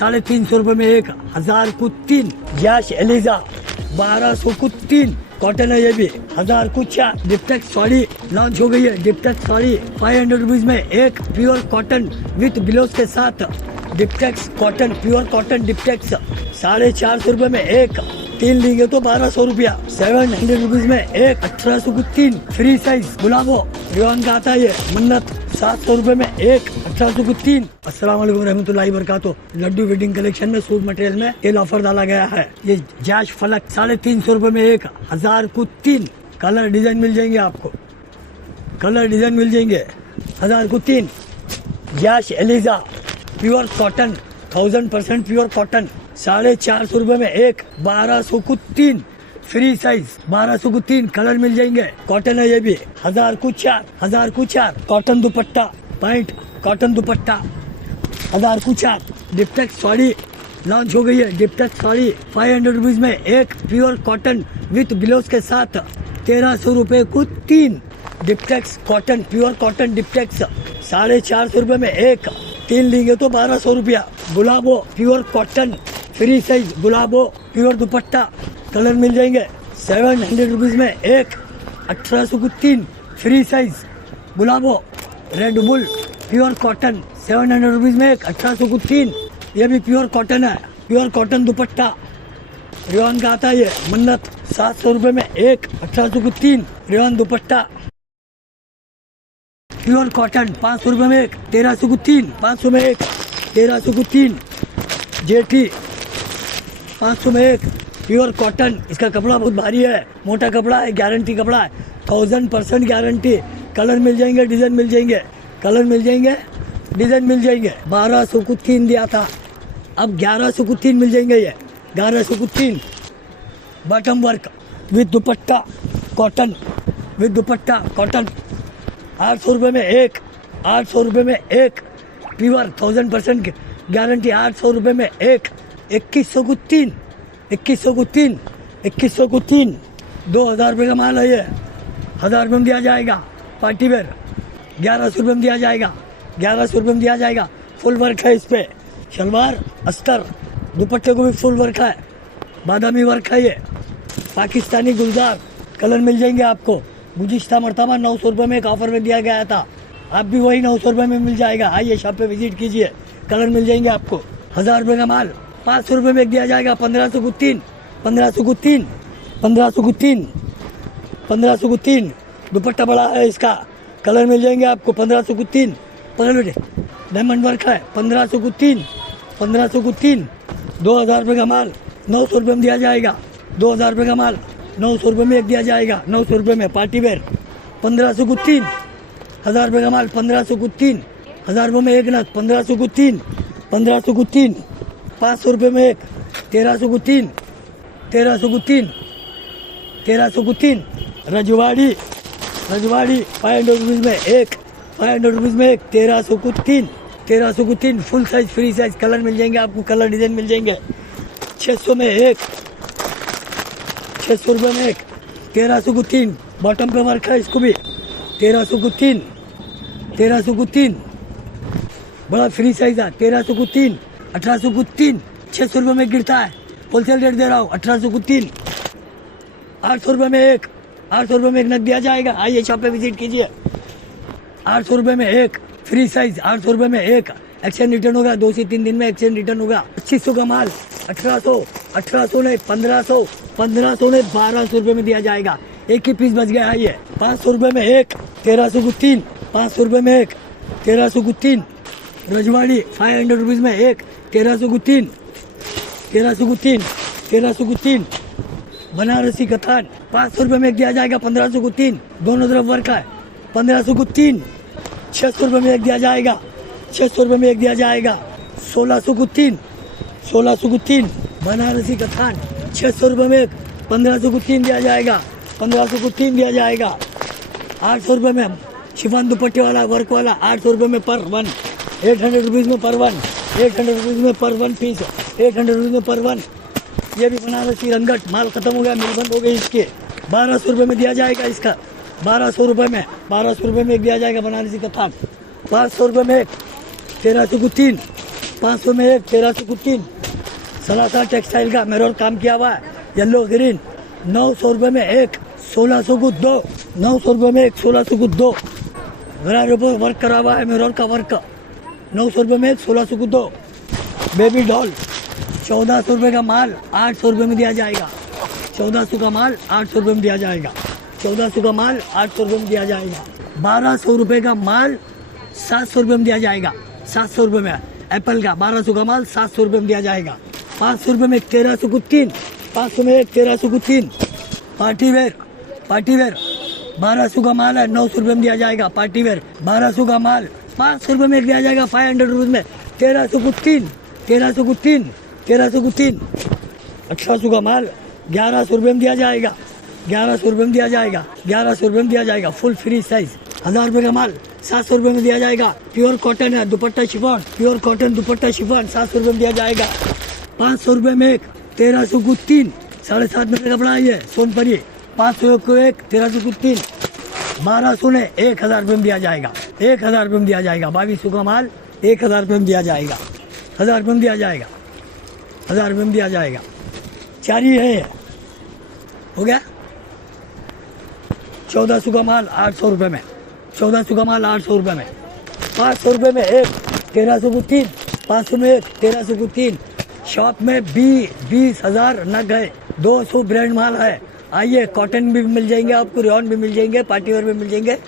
350 रुपए में एक, 1000 को 3। जैश एलिजा 1200 को 3। कॉटन है ये भी, 1000 को 4। डिप्टेक्स साड़ी लॉन्च हो गई है। डिप्टेक्स साड़ी 500 रुपीज में एक, प्योर कॉटन विथ ब्लाउज के साथ। डिप्टेक्स कॉटन, प्योर कॉटन डिप्टेक्स 450 रुपए में एक, 3 लेंगे तो 1200 रुपया। 700 रुपीज में एक, 1800 को 3। फ्री साइज गुलाबो रिवान का आता है ये। मन्नत 700 रुपए में एक, 1800 को 3। अस्सलाम वालेकुम रहमतुल्लाहि बरकातुहू। लड्डू वेडिंग कलेक्शन में सूट मटेरियल में तेल ऑफर डाला गया है। ये जैश फलक 350 रुपए में एक, 1000 को 3। कलर डिजाइन मिल जाएंगे आपको, कलर डिजाइन मिल जाएंगे। 1000 को 3। जैश Eliza pure cotton, 1000% pure cotton 450 रुपए में एक, 1200 को 3। फ्री साइज 1200 को 3। कलर मिल जाएंगे। कॉटन है ये भी, 1000 को 4, 1000 को 4। कॉटन दुपट्टा पैंट, कॉटन दुपट्टा 1000 को 4। डिप्टेक्स साड़ी लॉन्च हो गई है। डिप्टेक्स साड़ी 500 रुपीज में एक, प्योर कॉटन विथ ब्लाउज के साथ 1300 रुपए को 3। डिप्टेक्स कॉटन, प्योर कॉटन डिप्टेक्स 450 रुपए में एक, 3 लेंगे तो 1200 रुपया। गुलाबो प्योर कॉटन, फ्री साइज गुलाबो प्योर दुपट्टा। कलर मिल जाएंगे। 700 रुपीज में एक, 1800 को 3। फ्री साइज गुलाबो red bull pure cotton 700 rupees में एक, 1800 को 3। ये भी प्योर कॉटन है। प्योर कॉटन दुपट्टा रिवान का आता है ये। मन्नत 700 रुपए में एक, 1800 को 3। रिवान दुपट्टा प्योर कॉटन 500 रुपए में एक, 1300 को 3। 500 में एक, 1300 को 3। जेठी 500 में एक, प्योर कॉटन। इसका कपड़ा बहुत भारी है, मोटा कपड़ा है, गारंटी कपड़ा है, 1000% गारंटी। कलर मिल जाएंगे, डिजाइन मिल जाएंगे, कलर मिल जाएंगे, डिजाइन मिल जाएंगे। 1200 को 3 दिया था, अब 1100 को 3 मिल जाएंगे। ये 1100 को 3। Bottom work with dupatta cotton, with dupatta cotton 800 रुपए में एक, 800 रुपए में एक, प्योर 1000% गारंटी। 800 रुपए में एक, 2100 को 3। 2100 को 3, 2100 को 3। 2000 रुपये का माल है ये, 1000 रुपये में दिया जाएगा। पार्टी वेयर 1100 रुपये में दिया जाएगा, 1100 रुपये में दिया जाएगा। फुल वर्क है इस पे, शलवार अस्तर, दुपट्टे को भी फुल वर्क है, बादामी वर्क है ये। पाकिस्तानी गुलजार कलर मिल जाएंगे आपको। गुज़िश्ता मरतबा 900 रुपये में एक ऑफर में दिया गया था, आप भी वही 900 रुपये में मिल जाएगा। आइए शॉप पे विजिट कीजिए, कलर मिल जाएंगे आपको। 1000 रुपये का माल 500 रुपये में एक दिया जाएगा। 1500 को 3, 1500 को 3, 1500 को 3, 1500 को 3। दुपट्टा बड़ा है इसका, कलर मिल जाएंगे आपको। 1500 को 3। डायमंड वर्क है। 1500 को 3, 1500 को 3। 2000 रुपये का माल 900 रुपये में दिया जाएगा। 2000 रुपये का माल 900 रुपये में एक दिया जाएगा। 900 रुपये में पार्टी वेयर 1500 को 3। 1000 रुपये का माल 1500 को 3। 1000 रुपये में एक ना, 1500 को 3, 1500 को 3। 500 रुपये में एक, 1300 को 3, 1300 को 3, 1300 को 3। रजवाड़ी 500 रुपीज़ में एक, 500 रुपीज़ में एक, 1300 को 3, 1300 को 3। Full size free size colour मिल जाएंगे आपको, कलर डिजाइन मिल जाएंगे। 600 में एक, 600 रुपये में एक, 1300 को 3। बॉटम पे वर्क है इसको भी, 1300 को 3, 1300 को 3। बड़ा फ्री साइज है। 1300 को 3, 1800 को 3। 600 रुपये में गिरता है, होलसेल रेट दे रहा हूँ। 1800 को 3। 800 रुपये में एक, 800 रुपये में एक नग दिया जाएगा। आइए शॉप पे विजिट कीजिए। 800 रुपये में एक, फ्री साइज 800 रुपये में एक। एक्सचेंज रिटर्न होगा, 2 से 3 दिन में एक्सचेंज रिटर्न होगा। 2500 का माल 1800, 1800 ने 1500, 1500 ने 1200 रुपये में दिया जाएगा। एक ही पीस बच गया है ये। 500 रुपये में एक, 1300 को 3। 500 रुपये में एक, 1300 को 3। रजवाड़ी 500 रुपीज़ में एक, 1300 को 3, 1300 को 3, 1300 को 3। बनारसी कथान 500 रुपये में एक दिया जाएगा। 1500 को 3। दोनों तरफ वर्क है। 1500 को 3। 600 रुपये में एक दिया जाएगा। 600 रुपये में एक दिया जाएगा। 1600 को 3, 1600 को 3। बनारसी कथान 600 रुपये में एक, 1500 को 3 दिया जाएगा। 1500 को 3 दिया जाएगा। 800 रुपये में शिफॉन दुपट्टे वाला वर्क वाला 800 रुपये में पर वन। 800 रुपीज़ में पर वन, 800 रुपीज़ में पर वन पीस, 800 रुपीज़ में पर वन। ये भी बनारसी रंगट माल खत्म हो गया, मिल बंद हो गई इसके। 1200 रुपये में दिया जाएगा इसका। 1200 रुपये में, 1200 रुपये में एक दिया जाएगा बनारसी कथान। 500 रुपये में एक, 1300 को 3, 500 में एक 1300 को 3। सलासा टेक्सटाइल का मेरा काम किया हुआ है, येलो ग्रीन। 900 रुपये में एक 1600 को 2। 900 रुपये में एक 1600 को 2। मेरा ऊपर वर्क करा हुआ है, मेरा का वर्क। 900 रुपये में एक 1600 को 2। बेबी डॉल 1400 रुपये का माल 800 रुपये में दिया जाएगा। 1400 का माल 800 रुपये में दिया जाएगा। 1400 का माल 800 रुपये में दिया जाएगा। 1200 रुपये का माल 700 रुपये में दिया जाएगा। 700 रुपये में एप्पल का 1200 का माल 700 रुपये में दिया जाएगा। 500 रुपये में 1300 को 3। 500 में एक 1300 को 3। पार्टी वेयर 1200 का माल है, 900 रुपये में दिया जाएगा। पार्टी वेयर 1200 का माल 500 रुपये में एक दिया जाएगा। 500 रुपये में 1300 को 3। 1300 को 3। 1300 को 3। 1800 का माल 1100 रुपये में दिया जाएगा। 1100 रुपये में दिया जाएगा। 1100 रुपये में दिया जाएगा। Full free size. 1000 रुपये का माल 700 रुपये में दिया जाएगा। प्योर कॉटन है, दुपट्टा शिफॉन, प्योर कॉटन दुपट्टा शिफॉन 700 रुपये में दिया जाएगा। 500 रुपये में एक 1300 को 3। 7.5 मीटर कपड़ा है ये सोनपरी। 500 को एक 1300 को 3। 1200 ने 1000 रुपये में दिया जाएगा। 1000 रुपये में दिया जाएगा। 2200 का माल 1000 रुपये में दिया जाएगा। 1000 रुपये में दिया जाएगा। 1000 रुपये में दिया जाएगा। 4 ही है, हो गया। 1400 का माल 800 रुपये में। 1400 का माल 800 रुपये में। 500 रुपये में एक 1300 को 3। 500 में एक 1300 को 3। शॉप में 20,000 नग है। 200 ब्रांड माल है। आइए, कॉटन भी मिल जाएंगे आपको, रेयॉन भी मिल जाएंगे, पार्टी वेयर भी मिल जाएंगे,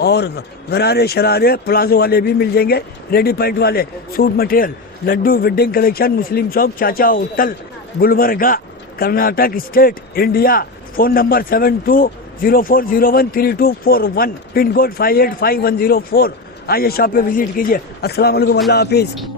और गरारे शरारे प्लाजो वाले भी मिल जाएंगे, रेडी पैंट वाले, suit material, Laddu wedding collection, Muslim shop, Chacha hotel, Gulbarga, Karnataka state, India. Phone number 7204013241, pin code 585104। आइए शॉप पे विजिट कीजिए। अस्सलाम वालेकुम, अल्लाह हाफिज़।